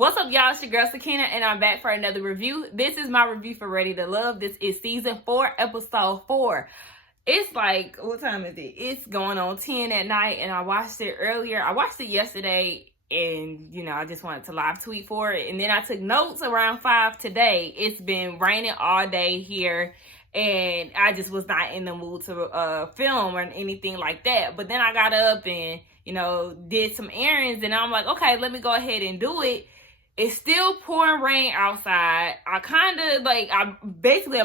What's up, y'all? It's your girl Sakina, and I'm back for another review. This is my review for Ready to Love. This is season 4, episode 4. It's like, what time is it? It's going on 10 at night, and I watched it earlier. I watched it yesterday, and, I just wanted to live tweet for it. And then I took notes around 5 today. It's been raining all day here, and I just was not in the mood to film or anything like that. But then I got up and, did some errands, and I'm like, okay, let me go ahead and do it. It's still pouring rain outside. I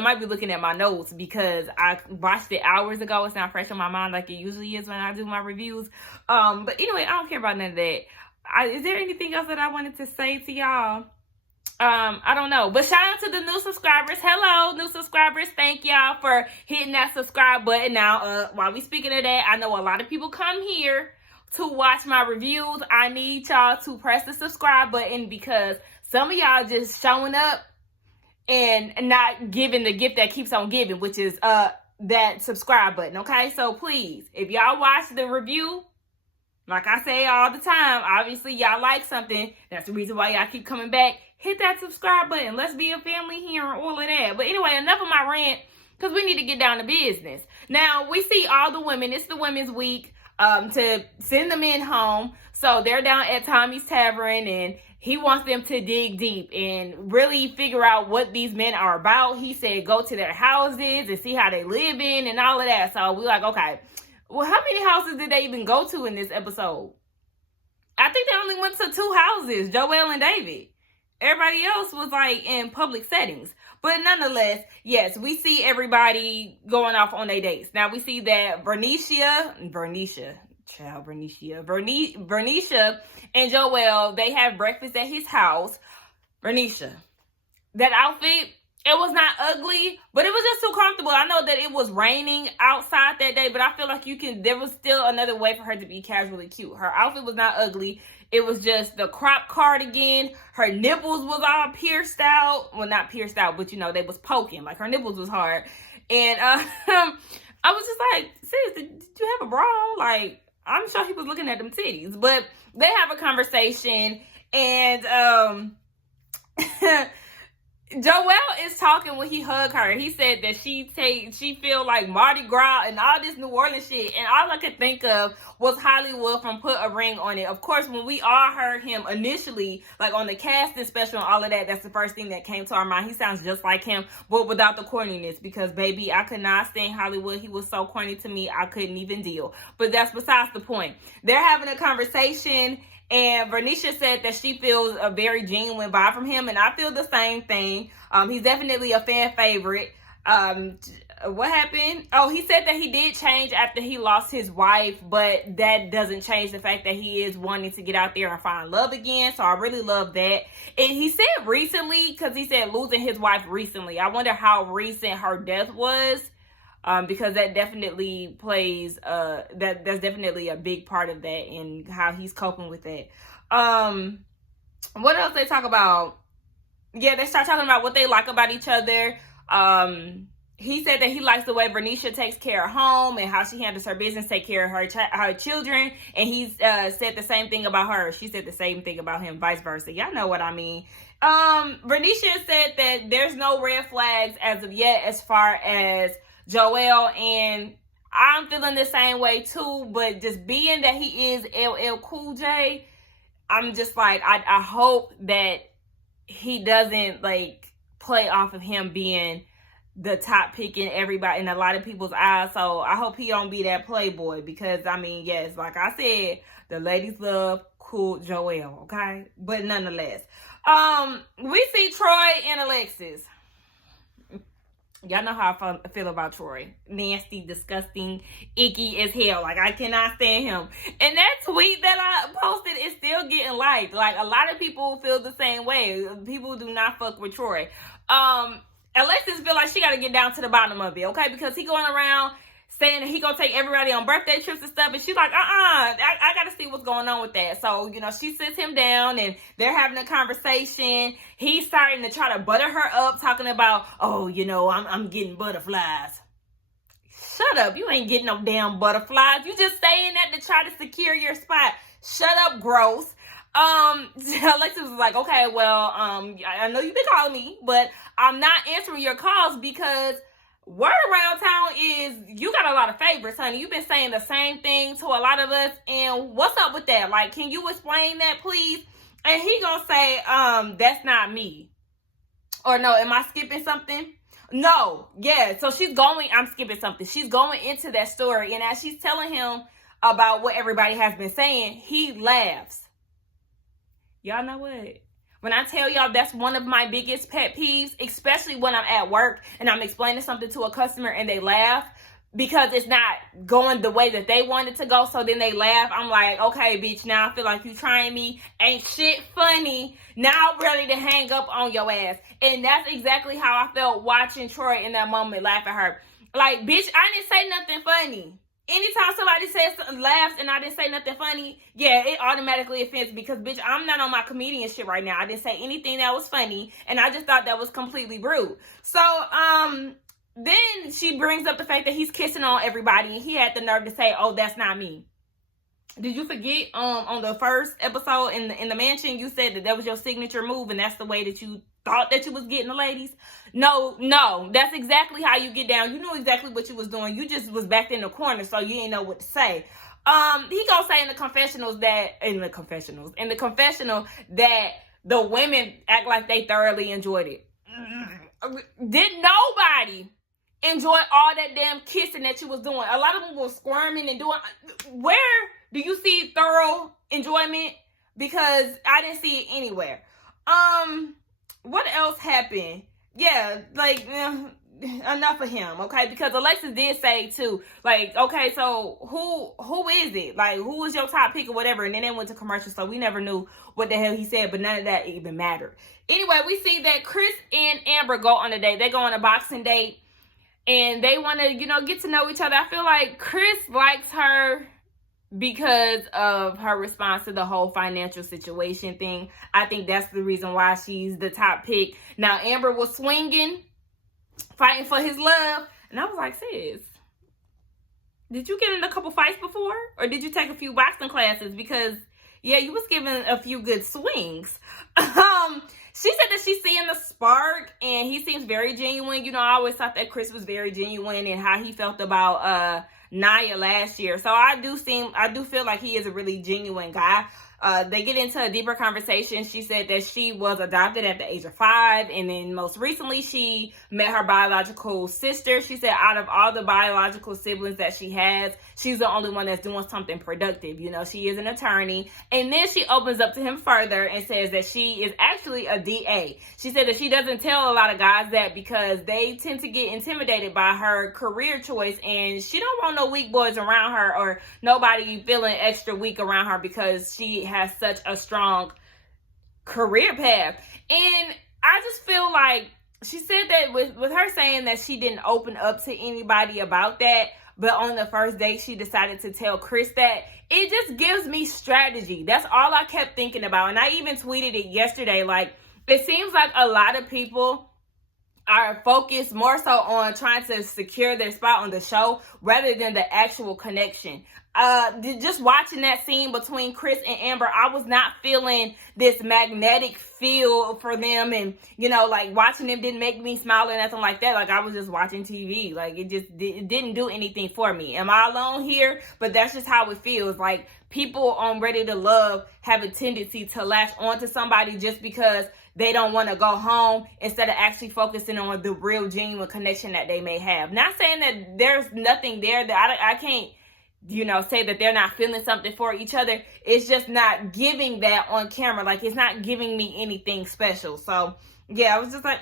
might be looking at my notes because I watched it hours ago. It's not fresh on my mind like it usually is when I do my reviews. But anyway, I don't care about none of that. Is there anything else that I wanted to say to y'all? I don't know. But shout out to the new subscribers. Hello, new subscribers. Thank y'all for hitting that subscribe button. Now, while we speaking of that, I know a lot of people come here to watch my reviews. I need y'all to press the subscribe button because some of y'all just showing up and not giving the gift that keeps on giving, which is that subscribe button. Okay, so please, if y'all watch the review, like I say all the time, obviously y'all like something. That's the reason why y'all keep coming back. Hit that subscribe button. Let's be a family here and all of that. But anyway, enough of my rant because we need to get down to business. Now, we see all the women. It's the Women's Week. To send the men home. So they're down at Tommy's Tavern, and he wants them to dig deep and really figure out what these men are about. He said go to their houses and see how they live in and all of that. So we're like, okay, well, how many houses did they even go to in this episode? I think they only went to 2 houses, Joel and David. Everybody else was like in public settings. But nonetheless, yes, we see everybody going off on their dates. Now we see that Bernicia and Joel, they have breakfast at his house. Bernicia, that outfit, it was not ugly, but it was just too comfortable. I know that it was raining outside that day, but I feel like there was still another way for her to be casually cute. Her outfit was not ugly. It was just the crop cardigan. Her nipples was all pierced out. Well, not pierced out, but they was poking. Like her nipples was hard. And I was just like, sis, did you have a bra on? Like, I'm sure he was looking at them titties. But they have a conversation, and Joel is talking when he hugged her. He said that she feel like Mardi Gras and all this New Orleans shit. And all I could think of was Hollywood from Put a Ring on It. Of course, when we all heard him initially, like on the casting special and all of that, that's the first thing that came to our mind. He sounds just like him, but without the corniness. Because, baby, I could not stand Hollywood. He was so corny to me, I couldn't even deal. But that's besides the point. They're having a conversation, and Bernicia said that she feels a very genuine vibe from him, and I feel the same thing. He's definitely a fan favorite. What happened? Oh, he said that he did change after he lost his wife, but that doesn't change the fact that he is wanting to get out there and find love again. So I really love that. And he said recently, because he said losing his wife recently. I wonder how recent her death was. Because that definitely plays, that's definitely a big part of that and how he's coping with that. What else they talk about? Yeah, they start talking about what they like about each other. He said that he likes the way Bernicia takes care of home and how she handles her business, take care of her children. And he's said the same thing about her. She said the same thing about him, vice versa. Y'all know what I mean. Bernicia said that there's no red flags as of yet as far as Joel, and I'm feeling the same way too, but just being that he is LL Cool J, I'm just like, I hope that he doesn't like play off of him being the top pick in everybody, in a lot of people's eyes. So I hope he don't be that playboy, because I mean, yes, like I said, the ladies love Cool Joel, okay? But nonetheless, we see Troy and Alexis. Y'all know how I feel about Troy. Nasty, disgusting, icky as hell. Like, I cannot stand him. And that tweet that I posted is still getting liked. Like, a lot of people feel the same way. People do not fuck with Troy. Alexis feel like she got to get down to the bottom of it, okay? Because he going around saying that he gonna take everybody on birthday trips and stuff, and she's like, I gotta see what's going on with that. So, she sits him down, and they're having a conversation. He's starting to try to butter her up, talking about, oh, I'm getting butterflies. Shut up, you ain't getting no damn butterflies. You just saying that to try to secure your spot. Shut up, gross. Alexis was like, okay, well, I know you've been calling me, but I'm not answering your calls because word around town is you got a lot of favorites, honey. You've been saying the same thing to a lot of us, and what's up with that? Like, can you explain that, please? And he gonna say, that's not me. Or no, am I skipping something? No, yeah. So I'm skipping something. She's going into that story, and as she's telling him about what everybody has been saying, he laughs. Y'all know what? When I tell y'all that's one of my biggest pet peeves, especially when I'm at work and I'm explaining something to a customer and they laugh because it's not going the way that they want it to go, so then they laugh. I'm like, okay, bitch, now I feel like you trying me. Ain't shit funny. Now I'm ready to hang up on your ass. And that's exactly how I felt watching Troy in that moment laugh at her. Like, bitch, I didn't say nothing funny. Anytime somebody says laughs and I didn't say nothing funny, yeah, it automatically offends because, bitch, I'm not on my comedian shit right now. I didn't say anything that was funny, and I just thought that was completely rude. So, then she brings up the fact that he's kissing on everybody, and he had the nerve to say, oh, that's not me. Did you forget on the first episode in the mansion, you said that was your signature move, and that's the way that you thought that you was getting the ladies? No, that's exactly how you get down. You knew exactly what you was doing. You just was back in the corner, so you didn't know what to say. He gonna say in the confessional that the women act like they thoroughly enjoyed it. Did nobody enjoy all that damn kissing that you was doing? A lot of them were squirming and doing. Where do you see thorough enjoyment? Because I didn't see it anywhere. What else happened? Yeah, like, enough of him, okay? Because Alexis did say, too, like, okay, so who is it? Like, who was your top pick or whatever? And then they went to commercial, so we never knew what the hell he said, but none of that even mattered. Anyway, we see that Chris and Amber go on a date. They go on a boxing date, and they want to, get to know each other. I feel like Chris likes her because of her response to the whole financial situation thing. I think that's the reason why she's the top pick. Now, Amber was swinging, fighting for his love, and I was like, sis, did you get in a couple fights before? Or did you take a few boxing classes? Because, yeah, you was giving a few good swings. She said that she's seeing the spark, and he seems very genuine. I always thought that Chris was very genuine and how he felt about Nia last year. So I do feel like he is a really genuine guy. They get into a deeper conversation. She said that she was adopted at the age of 5, and then most recently she met her biological sister. She said out of all the biological siblings that she has, she's the only one that's doing something productive. She is an attorney. And then she opens up to him further and says that she is actually a DA. She said that she doesn't tell a lot of guys that because they tend to get intimidated by her career choice, and she don't want no weak boys around her or nobody feeling extra weak around her because she has such a strong career path. And I just feel like she said that with her saying that she didn't open up to anybody about that, but on the first date she decided to tell Chris that, it just gives me strategy. That's all I kept thinking about. And I even tweeted it yesterday. Like, it seems like a lot of people are focused more so on trying to secure their spot on the show rather than the actual connection. Just watching that scene between Chris and Amber, I was not feeling this magnetic feel for them, and like watching them didn't make me smile or nothing like that. Like, I was just watching TV. Like, it didn't do anything for me. Am I alone here? But that's just how it feels. Like, people on Ready to Love have a tendency to latch onto somebody just because they don't want to go home instead of actually focusing on the real genuine connection that they may have. Not saying that there's nothing there, that I can't say that they're not feeling something for each other. It's just not giving that on camera. Like, it's not giving me anything special. So yeah, I was just like,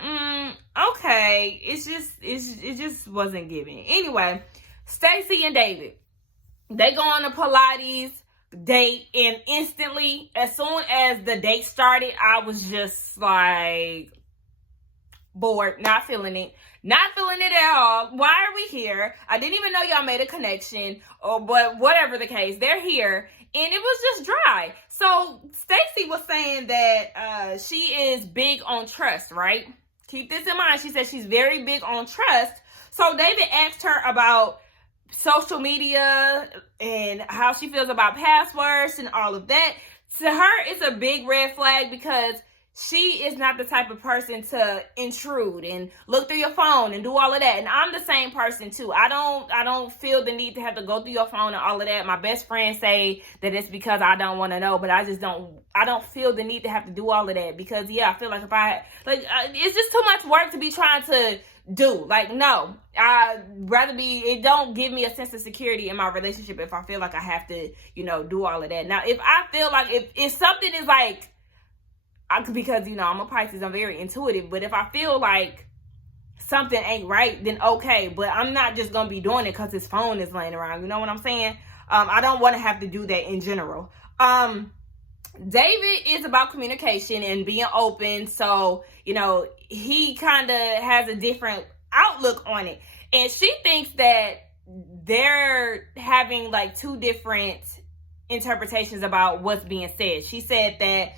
okay. It just wasn't giving. Anyway, Stacey and David, they go on a Pilates date, and instantly, as soon as the date started, I was just like bored, not feeling it at all. Why are we here? I didn't even know y'all made a connection, but whatever the case, they're here, and it was just dry. So Stacey was saying that she is big on trust, right? Keep this in mind. She said she's very big on trust. So David asked her about social media and how she feels about passwords and all of that. To her, it's a big red flag because she is not the type of person to intrude and look through your phone and do all of that. And I'm the same person too. I don't feel the need to have to go through your phone and all of that. My best friends say that it's because I don't want to know, but I don't feel the need to have to do all of that because I feel like it's just too much work to be trying to do. Like, no, I'd rather it don't give me a sense of security in my relationship if I feel like I have to, do all of that. Now, if I feel like if something is like, because I'm a Pisces, I'm very intuitive, but if I feel like something ain't right, then okay, but I'm not just gonna be doing it because his phone is laying around. You know what I'm saying? I don't want to have to do that in general. David is about communication and being open, so he kind of has a different outlook on it, and she thinks that they're having like two different interpretations about what's being said. She said that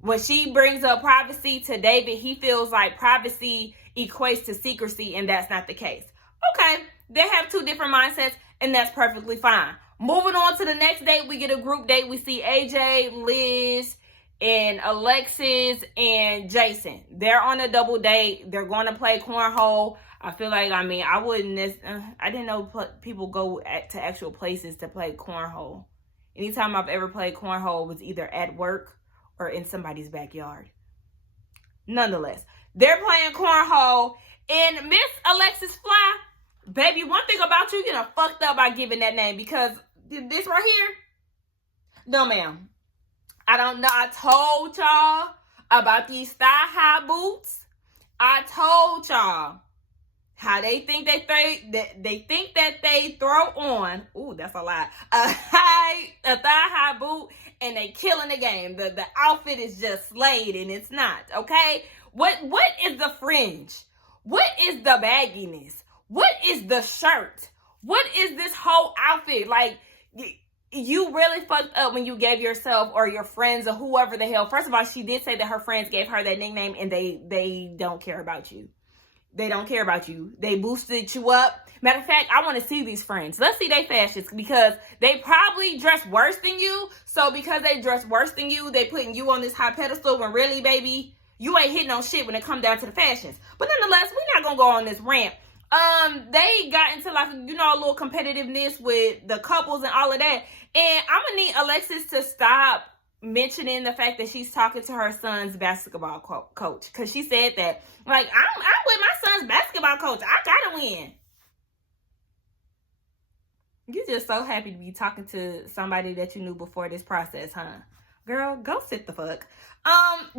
when she brings up privacy to David, he feels like privacy equates to secrecy, and that's not the case. Okay, they have two different mindsets, and that's perfectly fine. Moving on to the next date, we get a group date. We see AJ, Liz, and Alexis, and Jason. They're on a double date. They're going to play cornhole. I feel like, I didn't know people go to actual places to play cornhole. Anytime I've ever played cornhole was either at work or in somebody's backyard. Nonetheless, they're playing cornhole, and Miss Alexis Fly, baby, one thing about you done fucked up by giving that name, because this right here, no ma'am. I don't know. I told y'all about these thigh-high boots. I told y'all how they think they throw on. Ooh, that's a lie. A thigh-high boot, and they killing the game. The outfit is just slayed, and it's not, okay? What is the fringe? What is the bagginess? What is the shirt? What is this whole outfit? Like, you really fucked up when you gave yourself or your friends or whoever the hell. First of all, she did say that her friends gave her that nickname, and they don't care about you. They don't care about you. They boosted you up. Matter of fact, I want to see these friends. Let's see their fashions, because they probably dress worse than you. So because they dress worse than you, they putting you on this high pedestal when really, baby, you ain't hitting on shit when it comes down to the fashions. But nonetheless, we're not going to go on this rant. They got into like, a little competitiveness with the couples and all of that. And I'm going to need Alexis to stop mentioning the fact that she's talking to her son's basketball coach, because she said that, like, I'm with my son's basketball coach. I gotta win. You're just so happy to be talking to somebody that you knew before this process, huh? Girl, go sit the fuck.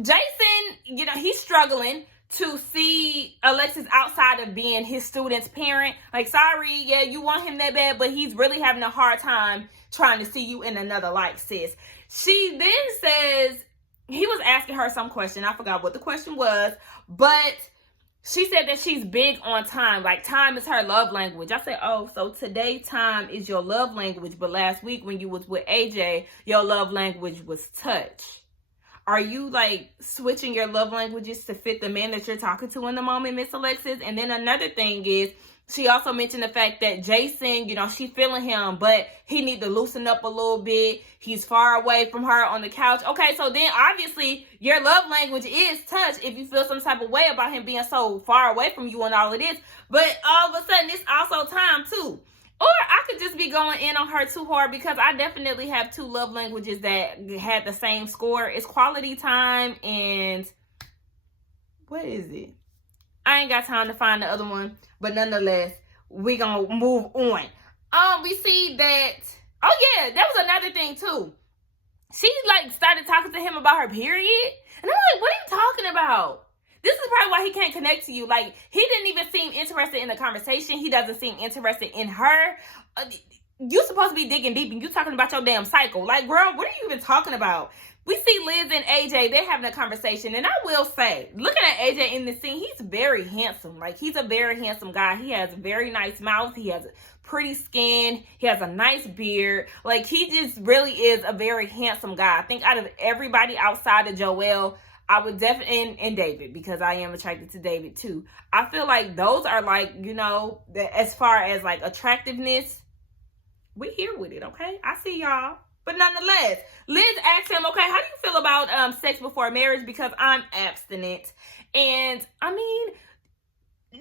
Jason, he's struggling to see Alexis outside of being his student's parent. Like, sorry, yeah, you want him that bad, but he's really having a hard time trying to see you in another light, sis. She then says, he was asking her some question. I forgot what the question was, but she said that she's big on time. Like, time is her love language. I said, oh, so today time is your love language, but last week when you was with AJ, your love language was touch. Are you, like, switching your love languages to fit the man that you're talking to in the moment, Miss Alexis? And then another thing is, she also mentioned the fact that Jason, she feeling him, but he need to loosen up a little bit. He's far away from her on the couch. Okay, so then obviously your love language is touch if you feel some type of way about him being so far away from you and all of this. But all of a sudden, it's also time too. Or I could just be going in on her too hard, because I definitely have two love languages that had the same score. It's quality time and what is it? I ain't got time to find the other one, but nonetheless, we gonna move on. We see that, oh yeah, that was another thing too. She started talking to him about her period, and I'm like, what are you talking about? This is probably why he can't connect to you. Like, he didn't even seem interested in the conversation. He doesn't seem interested in her. You supposed to be digging deep, and you talking about your damn cycle. Like, girl, what are you even talking about? We see Liz and AJ, they're having a conversation. And I will say, looking at AJ in the scene, he's very handsome. Like, he's a very handsome guy. He has a very nice mouth. He has pretty skin. He has a nice beard. Like, he just really is a very handsome guy. I think out of everybody outside of Joel, I would definitely, and David, because I am attracted to David too. I feel like those are like, as far as like attractiveness, we here with it, okay? I see y'all. But nonetheless, Liz asked him, okay, how do you feel about sex before marriage? Because I'm abstinent. And I mean,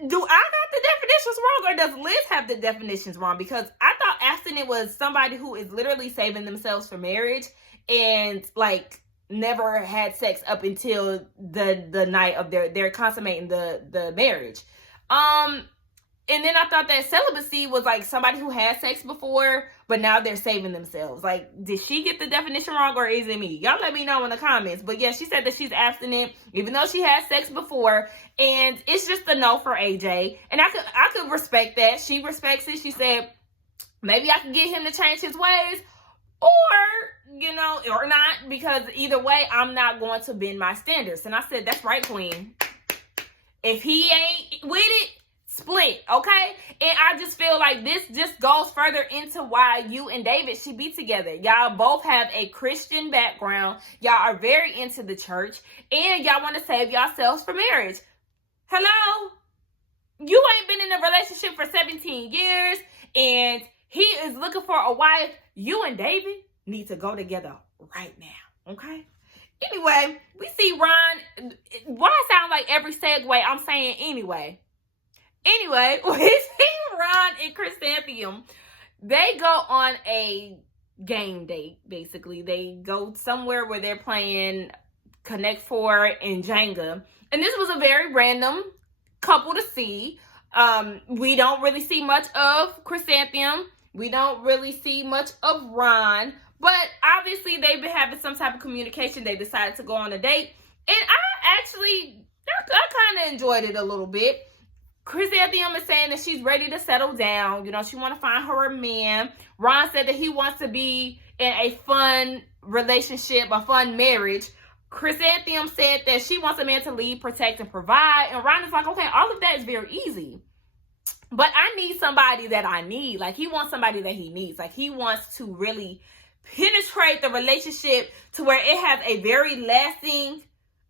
do I got the definitions wrong, or does Liz have the definitions wrong? Because I thought abstinent was somebody who is literally saving themselves for marriage and like never had sex up until the night of their consummating the marriage. And then I thought that celibacy was like somebody who had sex before, but now they're saving themselves. Like, did she get the definition wrong, or is it me? Y'all let me know in the comments. But yeah, she said that she's abstinent, even though she had sex before. And it's just a no for AJ. And I could respect that. She respects it. She said, maybe I could get him to change his ways, or, you know, or not. Because either way, I'm not going to bend my standards. And I said, that's right, queen. If he ain't with it, split, okay? And I just feel like this just goes further into why you and David should be together. Y'all both have a Christian background. Y'all are very into the church. And y'all want to save yourselves for marriage. Hello? You ain't been in a relationship for 17 years. And he is looking for a wife. You and David need to go together right now, okay? Anyway, we see Ron. Why it sound like every segue I'm saying anyway? Anyway, we see Ron and Chrysanthemum. They go on a game date, basically. They go somewhere where they're playing Connect Four and Jenga. And this was a very random couple to see. We don't really see much of Chrysanthemum. We don't really see much of Ron. But obviously, they've been having some type of communication. They decided to go on a date. And I kind of enjoyed it a little bit. Chrysanthemum is saying that she's ready to settle down. You know, she want to find her a man. Ron said that he wants to be in a fun relationship, a fun marriage. Chrysanthemum said that she wants a man to lead, protect, and provide. And Ron is like, okay, all of that is very easy. But I need somebody that I need. Like, he wants somebody that he needs. Like, he wants to really penetrate the relationship to where it has a very lasting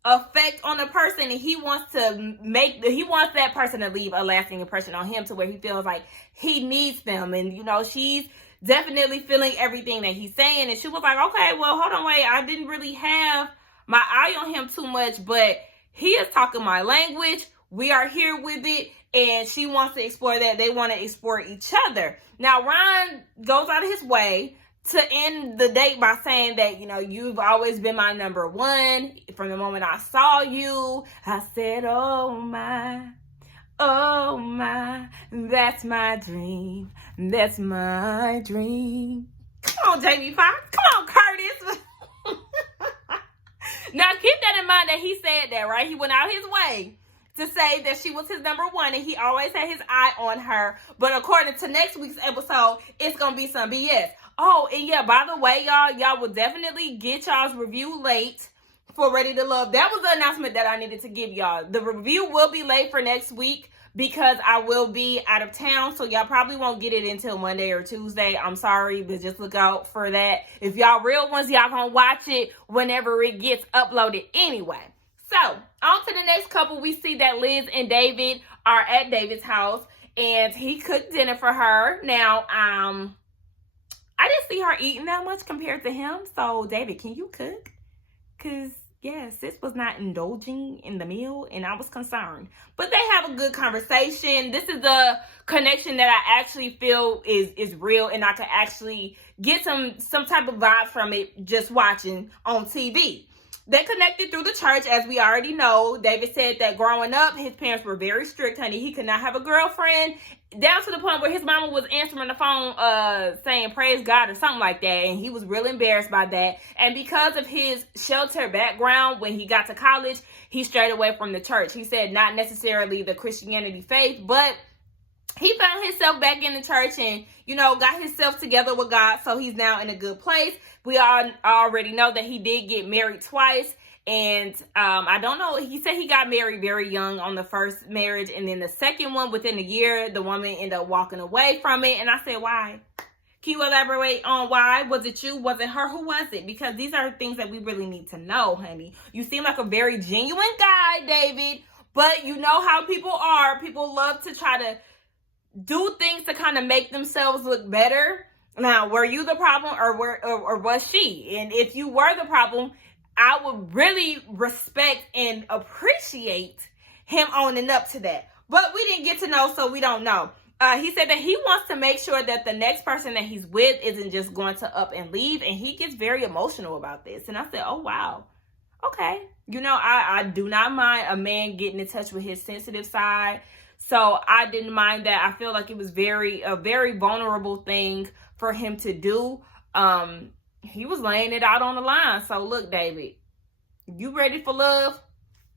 effect on the person, and he wants that person to leave a lasting impression on him to where he feels like he needs them. And you know, she's definitely feeling everything that he's saying, and she was like, okay, well, hold on, wait, I didn't really have my eye on him too much, but he is talking my language. We are here with it, and she wants to explore that. They want to explore each other. Now Ron goes out of his way to end the date by saying that, you know, you've always been my number one. From the moment I saw you, I said, oh my, that's my dream. That's my dream. Come on, Jamie Foxx. Come on, Curtis. Now, keep that in mind that he said that, right? He went out his way to say that she was his number one, and he always had his eye on her. But according to next week's episode, it's going to be some BS. Oh, and yeah, by the way, y'all will definitely get y'all's review late for Ready to Love. That was the announcement that I needed to give y'all. The review will be late for next week because I will be out of town, so y'all probably won't get it until Monday or Tuesday. I'm sorry, but just look out for that. If y'all real ones, y'all gonna watch it whenever it gets uploaded anyway. So, on to the next couple. We see that Liz and David are at David's house, and he cooked dinner for her. Now, I didn't see her eating that much compared to him. So, David, can you cook? Because, yeah, sis was not indulging in the meal, and I was concerned. But they have a good conversation. This is a connection that I actually feel is real, and I can actually get some type of vibe from it just watching on TV. They connected through the church, as we already know. David said that growing up, his parents were very strict, honey. He could not have a girlfriend, down to the point where his mama was answering the phone saying praise God or something like that, and he was real embarrassed by that. And because of his sheltered background, when he got to college, he strayed away from the church. He said not necessarily the Christianity faith, but he found himself back in the church and, you know, got himself together with God, so he's now in a good place. We all already know that he did get married twice, and I don't know, he said he got married very young on the first marriage, and then the second one, within a year, the woman ended up walking away from it. And I said, why? Can you elaborate on why? Was it you? Was it her? Who was it? Because these are things that we really need to know, honey. You seem like a very genuine guy, David, but you know how people are. People love to try to do things to kind of make themselves look better. Now, were you the problem, or was she? And if you were the problem, I would really respect and appreciate him owning up to that. But we didn't get to know, so we don't know. He said that he wants to make sure that the next person that he's with isn't just going to up and leave, and he gets very emotional about this. And I said, oh, wow. Okay. You know, I do not mind a man getting in touch with his sensitive side. So I didn't mind that. I feel like it was a very vulnerable thing for him to do. He was laying it out on the line. So look, David, you ready for love?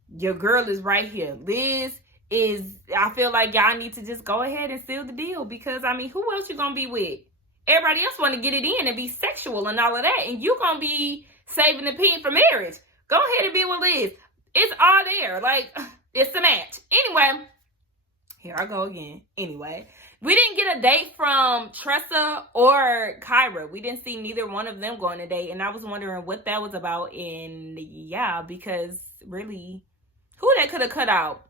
Your girl is right here. Liz is, I feel like y'all need to just go ahead and seal the deal, because I mean, who else you gonna be with? Everybody else want to get it in and be sexual and all of that, and you gonna be saving the pin for marriage. Go ahead and be with Liz. It's all there. Like, it's the match. Anyway, here I go again. Anyway, we didn't get a date from Tressa or Kyra. We didn't see neither one of them going on a date, and I was wondering what that was about. And yeah, because really, who they could have cut out?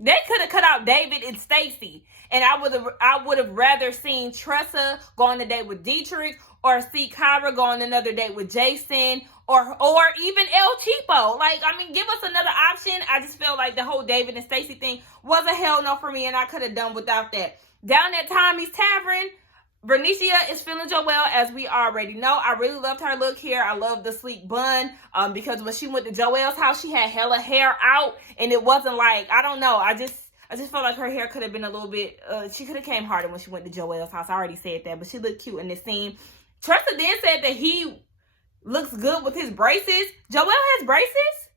They could have cut out David and Stacey, and I would have rather seen Tressa go on a date with Dietrich, or see Kyra go on another date with Jason, or even El Cheapo. Like, I mean, give us another option. I just felt like the whole David and Stacey thing was a hell no for me, and I could have done without that. Down at Tommy's Tavern, Bernicia is feeling Joelle, as we already know. I really loved her look here. I love the sleek bun, because when she went to Joelle's house, she had hella hair out, and it wasn't like, I don't know. I just felt like her hair could have been a little bit, she could have came harder when she went to Joelle's house. I already said that, but she looked cute in this scene. Tressa then said that he looks good with his braces. Joelle has braces?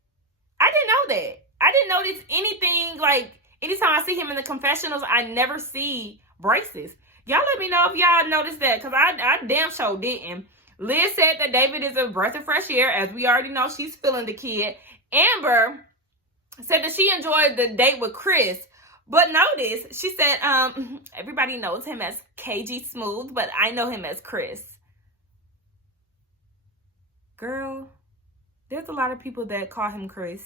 I didn't know that. I didn't notice anything, like, anytime I see him in the confessionals, I never see braces. Y'all let me know if y'all noticed that, because I damn sure didn't. Liz said that David is a breath of fresh air. As we already know, she's feeling the kid. Amber said that she enjoyed the date with Chris. But notice, she said, everybody knows him as KG Smooth, but I know him as Chris. Girl, there's a lot of people that call him Chris,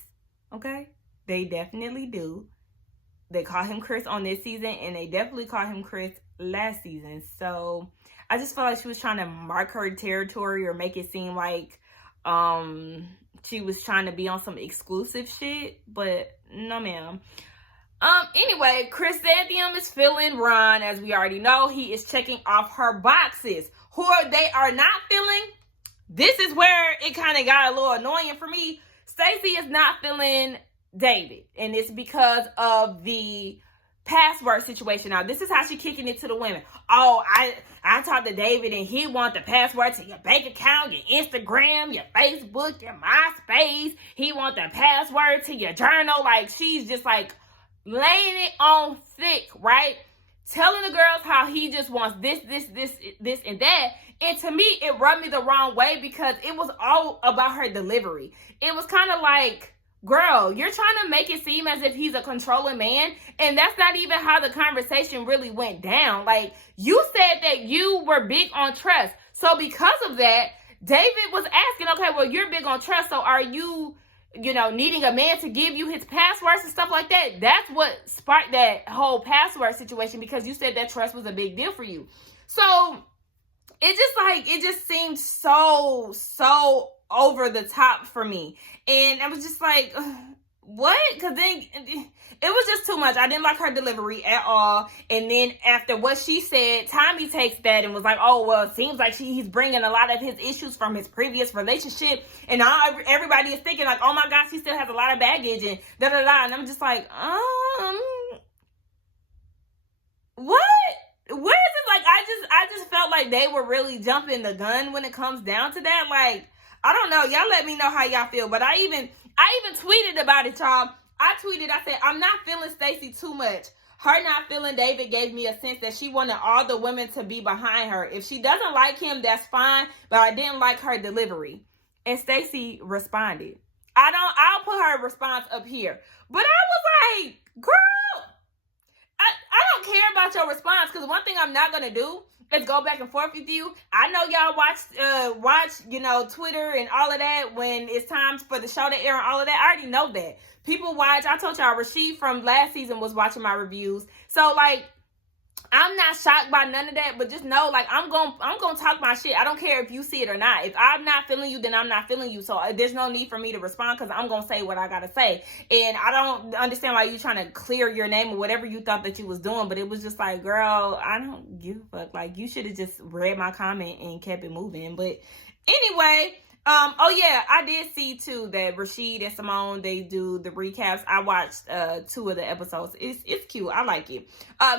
okay? They definitely do. They call him Chris on this season, and they definitely call him Chris last season. So I just felt like she was trying to mark her territory or make it seem like she was trying to be on some exclusive shit. But no, ma'am. Anyway, Chris Santiam is feeling Ron. As we already know, he is checking off her boxes. Who they are not feeling? This is where it kind of got a little annoying for me. Stacey is not feeling David, and it's because of the password situation. Now, this is how she kicking it to the women. Oh, I talked to David, and he want the password to your bank account, your Instagram, your Facebook, your MySpace. He want the password to your journal. Like, she's just like laying it on thick, right? Telling the girls how he just wants this, and that. And to me, it rubbed me the wrong way, because it was all about her delivery. It was kind of like, girl, you're trying to make it seem as if he's a controlling man, and that's not even how the conversation really went down. Like, you said that you were big on trust. So because of that, David was asking, okay, well, you're big on trust, so are you needing a man to give you his passwords and stuff like that? That's what sparked that whole password situation, because you said that trust was a big deal for you. So it just seemed so over the top for me. And I was just like, what? Because then it was just too much. I didn't like her delivery at all. And then after what she said, Tommy takes that and was like, oh, well, it seems like he's bringing a lot of his issues from his previous relationship. And now everybody is thinking like, oh my gosh, he still has a lot of baggage and da-da-da. And I'm just like, what? Where is it? Like, I just felt like they were really jumping the gun when it comes down to that. Like, I don't know. Y'all let me know how y'all feel. But I even tweeted about it, y'all. I said, I'm not feeling Stacey too much. Her not feeling David gave me a sense that she wanted all the women to be behind her. If she doesn't like him, that's fine. But I didn't like her delivery. And Stacey responded. I'll put her response up here. But I was like, girl, I don't care about your response, because one thing I'm not going to do is go back and forth with you. I know y'all watch Twitter and all of that when it's time for the show to air and all of that. I already know that. People watch. I told y'all, Rasheed from last season was watching my reviews. So, like, I'm not shocked by none of that, but just know, like, I'm gonna talk my shit. I don't care if you see it or not. If I'm not feeling you, then I'm not feeling you. So there's no need for me to respond, because I'm gonna say what I gotta say. And I don't understand why you trying to clear your name or whatever you thought that you was doing, but it was just like, girl, I don't give a fuck. Like, you should have just read my comment and kept it moving. But anyway, oh yeah, I did see too that Rashid and Simone, they do the recaps. I watched 2 of the episodes. It's cute. I like it.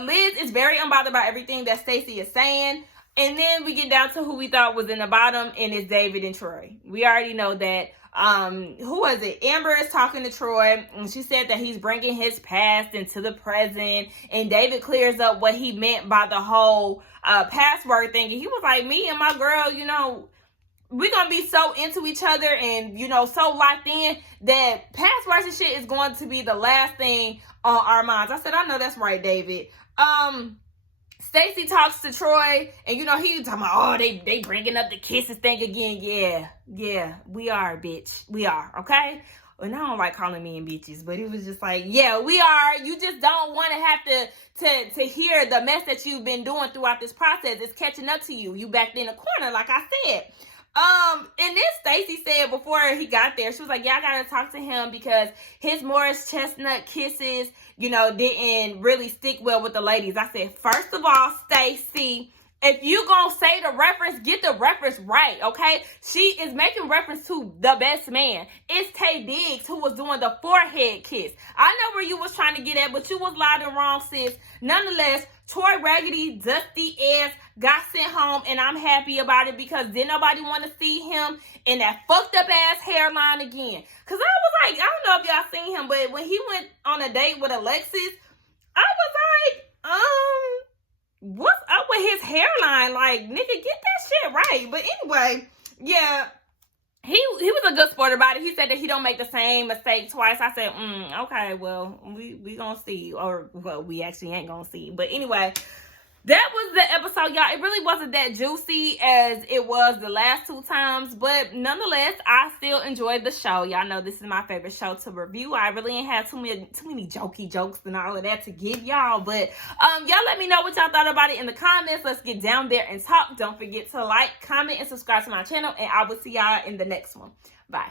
Liz is very unbothered by everything that Stacey is saying. And then we get down to who we thought was in the bottom, and it's David and Troy. We already know that. Who was it? Amber is talking to Troy, and she said that he's bringing his past into the present, and David clears up what he meant by the whole password thing. And he was like, me and my girl, you know, we're going to be so into each other and, you know, so locked in that passwords and shit is going to be the last thing on our minds. I said, I know that's right, David. Stacey talks to Troy, and, you know, he talking about, oh, they bringing up the kisses thing again. Yeah, we are, bitch. We are, okay? And I don't like calling men bitches, but it was just like, yeah, we are. You just don't want to have to hear the mess that you've been doing throughout this process. It's catching up to you. You backed in a corner, like I said. And then Stacey said before he got there, she was like, yeah, I gotta talk to him because his Morris Chestnut kisses, you know, didn't really stick well with the ladies. I said, first of all, Stacey, if you gonna say the reference, get the reference right, okay? She is making reference to the best man. It's Taye Diggs who was doing the forehead kiss. I know where you was trying to get at, but you was loud and wrong, sis. Nonetheless, Troy Raggedy, dusty ass, got sent home, and I'm happy about it because didn't nobody want to see him in that fucked up ass hairline again. Because I was like, I don't know if y'all seen him, but when he went on a date with Alexis, I was like, what's up with his hairline? Like, nigga, get that shit right. But anyway, yeah, he was a good sport about it. He said that he don't make the same mistake twice. I said, okay, well, we gonna see. Or, well, we actually ain't gonna see. But anyway, that was the episode, y'all. It really wasn't that juicy as it was the last 2 times. But nonetheless, I still enjoyed the show. Y'all know this is my favorite show to review. I really ain't had too many jokey jokes and all of that to give y'all. But y'all let me know what y'all thought about it in the comments. Let's get down there and talk. Don't forget to like, comment, and subscribe to my channel. And I will see y'all in the next one. Bye.